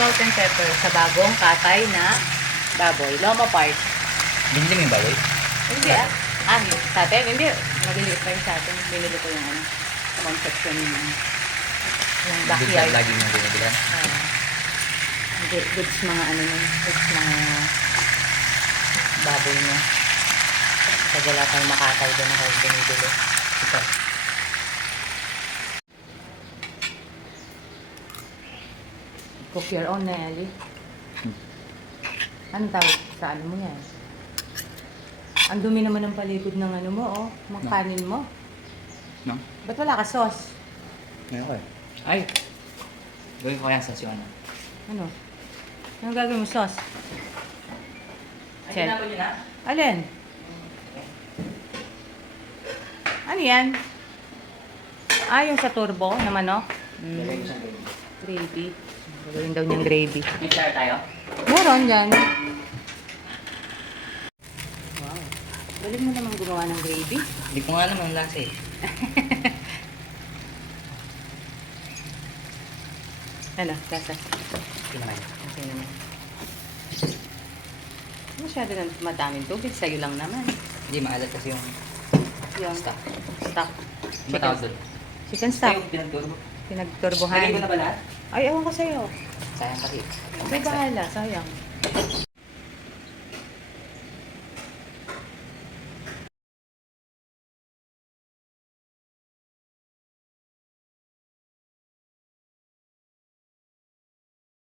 salt and pepper sa bagong katay na baboy. Loma part. Binili mo yung baboy? Hindi ah. Ah, sa atin? Hindi. Maliliit pa yung sa atin. Binili ko yung ano, confection yung backyard. Lagi mo binibilan? Goods mga ano nun. Goods mga baboy niya. Kasi wala tayong makatay doon ako binibili. Ito. Cook your own, Nelly. Anong tawag sa ano mo yan? Ang dumi naman ng paligid ng ano mo, oh. Mga No. kanin mo. No? Ba't wala ka sauce? Ngayon ko eh. Ay! Gawin ko kaya sa si ano. Ano? Anong gagawin mo sauce? Ay, Check. ginagawa niyo na? Alin? Ano yan? Ah, yung sa turbo na manok? Lagay mo siyang gawin. Gravy. Gagawin daw niyang gravy. May share tayo? Meron dyan. Wow. Galing mo naman gumawa ng gravy. Hindi ko nga naman lasa eh. Ano? Lasa. Hindi naman. Okay naman. Masyado na madaming tubig. Sa'yo lang naman. Hindi, maalat kasi yung Yung stock. stock. Ano ba tawag doon? Chicken stock. Yung pinagturbo. Pinagturbohan. Lagay ko na ba lahat? Ay, ewan ko sa'yo. Sayang kasi. Ay, bahala. Sayang.